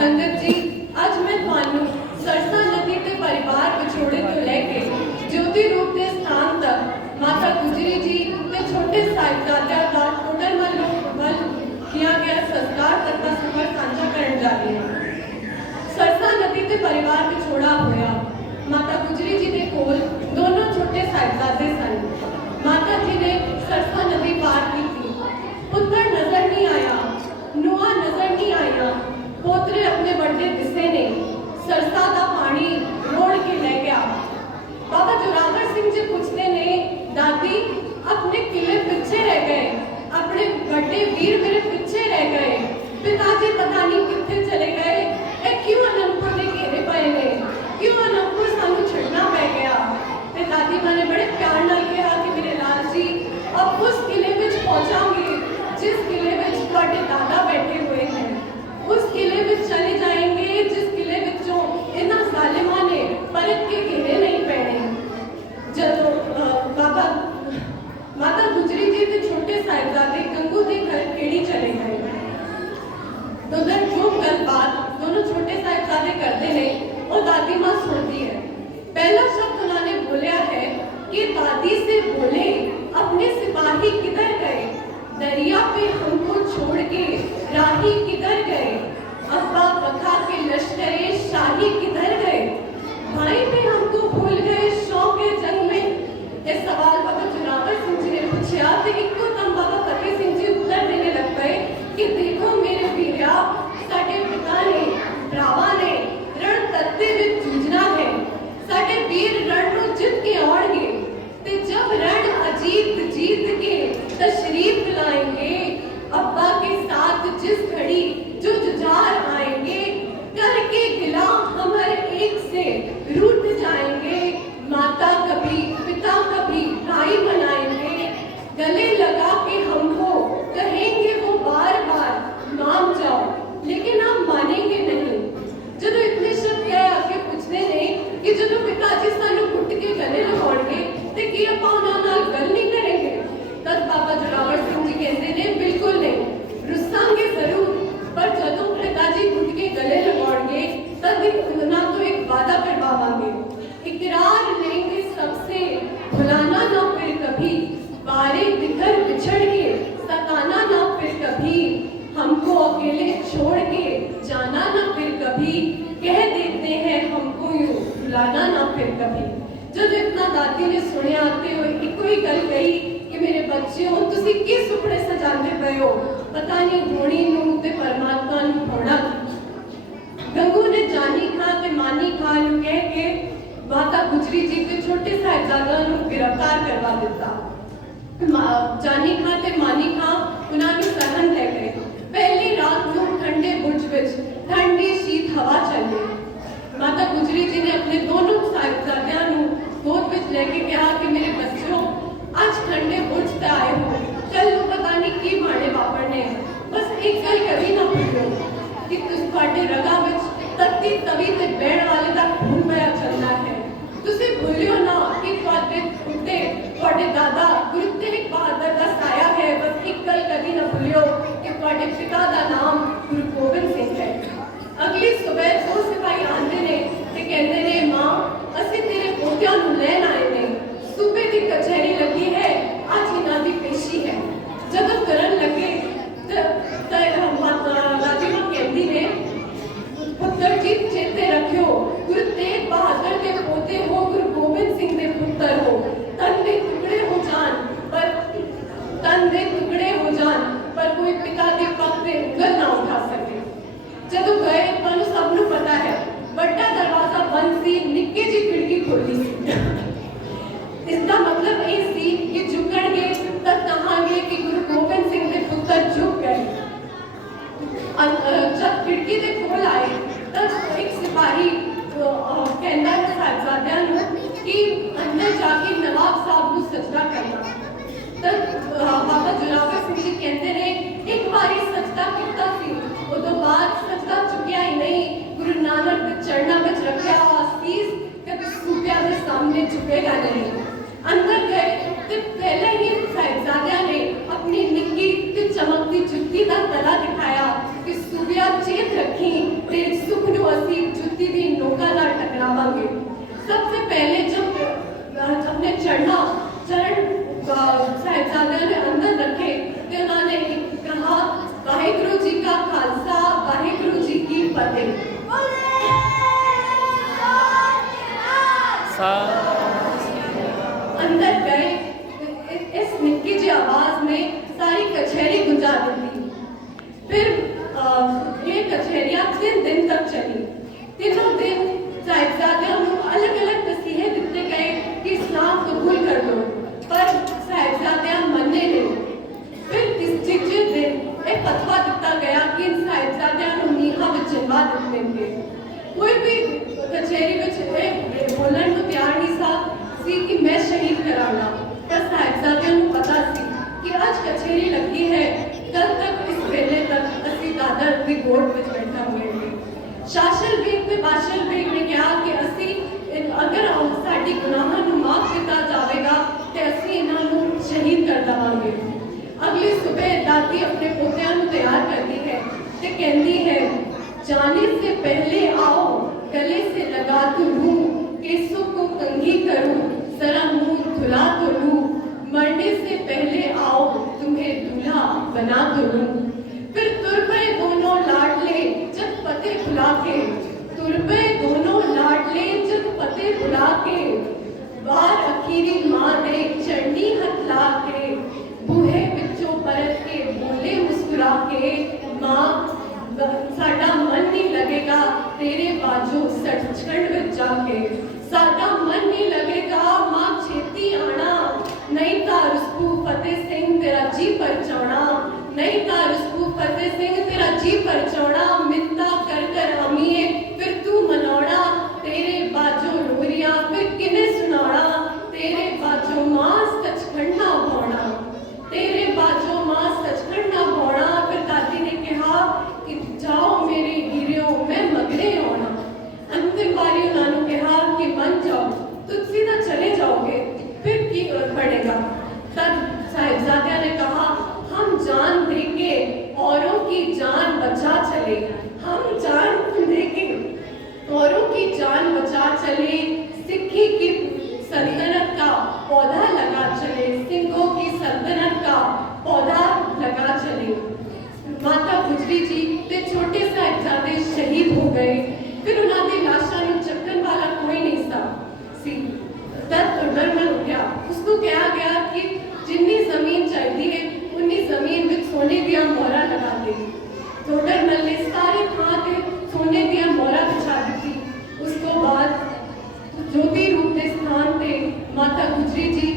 संगत जी, ਅੱਜ ਮੈਂ ਤੁਹਾਨੂੰ ਸਰਸਾ ਨਦੀ ਤੇ ਪਰਿਵਾਰ ਵਿਛੋੜੇ ਤੋਂ ਲੈ ਕੇ ਜੋਤੀ ਰੂਪ ਦੇ ਸਥਾਨ ਤੱਕ ਮਾਤਾ ਗੁਜਰੀ ਜੀ ਤੇ ਛੋਟੇ ਸਾਹਿਬਜ਼ਾਦਿਆਂ ਦਾ ਟੋਡਰਮਲ ਵੱਲ किया गया संस्कार तक का सफर साझा करने जा रही है। सरसा नदी ते परिवार विछोड़ा होया। माता गुजरी जी के कोल दोनों छोटे साहिबजादे सन। माता जी ने सरसा नदी पार की थी। पुत्र नजर नहीं आया, नुआ नजर नहीं आया, पोतरे अपने बड़े दिसे ने। सरसा दा पानी रोड़ के ले गया। बाबा जोरावर सिंह जी पूछते ने, दादी अपने किले पीछे रह गए, अपने बड़े वीर मेरे पीछे रह गए, पिताजी पता नहीं कितने चले गए, क्यों अनंतपुर ने घेरे पे ने, क्यों अनंतपुर सानू छड़ना पै गया। ते दादी मां ने बड़े प्यार नाल कहा कि मेरे लाल जी अब उस किले विच पहुंचांगे जिस किले विच तुहाडे दादा बैठे हुए हैं, उस किले विच चले जाएंगे जिस किले विचों इन्हां जालिमां ने परत के घेरे नहीं पैने। जदों बाबा माता गुजरी जी के छोटे साहिबजादे गंगू के घर खेड़ी चले गए। उधर जो गलबात दोनों छोटे साहिबजादे करते हैं और दादी माँ सुनती है। पहला शब्द उन्होंने बोलिया है कि दादी से बोले अपने सिपाही किधर गए, दरिया पे हमको छोड़ के राही किधर गए, अब्बा बखा के लश्करे शाही किधर गए, भाई भी हमको भूल गए शौक जंग में। ये सवाल बाबा जोरावर सिंह जी ने पूछा तो इको दम बाबा फतेह सिंह जी उत्तर देने लग गए कि देखो मेरे वीरिया, साडे पिता ने भरावा ने रण तत्ते विच जूझना है, साडे वीर रण नूं जित के आउणगे ते जब रण जीत के तशरीफ लाएंगे, अब्बा के साथ जिस घड़ी जो जुझार आएंगे, करके गिला हम हर एक से रूठ जाएंगे, माता कभी पिता कभी भाई बनाएंगे, गले लगा के हमको कहेंगे वो बार बार मान जाओ, लेकिन हम मानेंगे नहीं। जब इतने शब्द कह आके पूछने ने कि जब पिताजी सानू घुट के गले लगाउणगे ते की आपां उन्हां नाल गल नहीं करेंगे, तब बाबा जोरावर सिंह जी कहते ने बिल्कुल नहीं, रुसांगे जरूर, पर जदों पिताजी घुट के गले लगाउणगे तब उन्हां तो एक वादा करवावांगे, इकरार लेंगे सबसे भुलाना ना फिर कभी, बारे बिखर बिछड़ के सताना ना फिर कभी, हमको अकेले छोड़ के जाना ना फिर कभी, कह देते हैं हमको यूं भुलाना ना फिर कभी। जब इतना दादी ने सुने आते हुए इको ही गल कही कि मेरे बच्चों तुसी की सुपने सजाते पे हो, पता नहीं होनी नूं ते परमात्मा नूं होना। गंगू ने जानी खां ते मानी खां नूं कह के माता गुजरी जी के छोटे साहिबजादा नूं गिरफ्तार करवा दिता। जानी खां ते मानी खां उन्होंने सहन ले गए। पहली रात नूं ठंडे बुर्ज विच ठंडी शीत हवा चली। माता गुजरी जी ने अपने दोनों साहिबजादियां नूं गोद विच लेके कहा कि मेरे बच्चों आज ठंडे बुर्ज ते आए हो, कल नूं पता नहीं की भाणे वापरने, बस एक गल कभी ना भूलो कि तुहाडे रगां विच तत्ती तवी ते बहण वाले दा खून पिया चलदा है। तुसी भूलियो ना कि तुहाडे उत्ते तुहाडे दादा गुरु तेग बहादुर दा साया है, बस एक गल कभी ना भूलियो कि तुहाडे पिता दा नाम गुरु गोबिंद सिंह है। अगली सुबह दो सिपाही आंदे ने ते कहंदे ने मां असीं तेरे पोतियां नूं लैण आए ने, सूबे दी कचहरी लगी है, आज इन्हां दी पेशी है। जदों करन लगे राजी मां कहंदी ने पुत्र जी चेते रखियो गुरु तेग बहादुर के पोते हो, गुरु गोबिंद सिंह के पुत्र हो, तन दे टुकड़े हो जान पर कोई पिता के पग पे उंगल ना उठा सके। जदों गए तुहानू सब नू पता है बड़ा दरवाजा बंद सी, निक्की जी खिड़की खोली सी। इसका मतलब ये सी कि झुकणगे तब कहांगे कि गुरु गोबिंद सिंह के पुत्र झुक गए। जब खिड़की के खोल आए तब एक सिपाही कहना है साहिबजादियां नूं कि अंदर जाके नवाब साहब नूं सजदा करना। तब बाबा जोरावर सिंह जी कहते ने एक बारी सजदा किया सी, उदों बाद सजदा चुकिया ही नहीं, गुरु नानक दे चरणा विच रखिया आसीस कभी सूबिया के सामने झुकेगा नहीं। अंदर गए तो पहले ही साहिबजादियां ने अपनी निक्की ते चमकती जुत्ती का तला दिखाया कि सूबिया चेत रखी तेरे सबसे पहले जब अपने चरण साहिबजादे ने अंदर रखे तो उन्होंने कहा, वाहिगुरु जी का खालसा, वाहिगुरु जी की फतेह। अंदर गए, इस निक्की जी आवाज में सारी कचहरी गुंजा दी। फिर ये कचहरियां 3 दिन तक चली। तीनों दिन साहिबजादियों को अलग अलग नसीहे देते गए कि इस्लाम कबूल कर दो, पर साहिबजादियां मनने नहीं। फिर तीसरे दिन एक फतवा दिता गया कि इन साहिबजादियों को नीहा में जनवा देंगे। कोई भी कचहरी में बोलने को तैयार नहीं था कि मैं शहीद कराना, पर साहिबजादियों को पता सी कि आज कचहरी लगी है, कल तक इस वेले तक असी दादा की गोद में बैठा हुए हैं। शासल बेग ने बादशाह बेग ने कहा कि असी अगर साडी गुनाहां नूं माफ किया जाएगा तो असी इन्हां नूं शहीद कर देवांगे। अगली सुबह दादी अपने पोतियां नूं तैयार करती है ते कहती है, जाने से पहले आओ, गले से लगा तो लूं, केसों को कंघी करूं, जरा मुंह धुला तो लूं, मरने से पहले आओ, तुम्हें दूल्हा बना तो लूं। फिर तुर पे दोनों लाडले जब फतेह बुला के, तुर पे दोनों लाडले जब फतेह बुला के, बार अखीरी मां ने चढ़नी हथला के, बूहे बिचों परत के बोले मुस्कुरा के, मां साडा मन नहीं लगेगा तेरे बाजू सचखंड में जाके, साडा मन नहीं लगेगा मां छेती आना, नहीं तार उसको फतेह सिंह तेरा जी परचाना, नहीं तार उसको फतेह सिंह तेरा जी परचाना, मिन्नता कर कर अमीए फिर तू मनाना, तेरे बाजू रोरिया फिर किने सुनाना, तेरे बाजू मां सचखंड ना भौना, तेरे बाजू मां सचखंड ना भौना। फिर दादी ने कहा कि जाओ मेरे हीरियों मैं मगने आना। अंतिम बारी उन्होंने कहा कि मन जाओ, तुझ सीधा चले जाओगे, फिर की पड़ेगा। तब साहिबजादिया ने कहा, हम जान देके औरों की जान बचा चले, हम जान देके औरों की जान बचा चले, सिक्खी की सल्तनत का पौधा लगा चले, सिंहों की सल्तनत का पौधा लगा चले। माता गुजरी जी ते छोटे साहिबजादे शहीद हो गए। फिर उन्होंने लाशा नूं चक्कन वाला कोई नहीं सी। तब टोडरमल उठा, उसको कहा गया कि जिन्नी जमीन चाहिए उन्नी जमीन में सोने दिया मोहरा लगा दे। टोडरमल ने सारे थां ते सोने दिया मोहरा बिछा दी। उसको बाद ज्योति रूप के स्थान पे माता गुजरी जी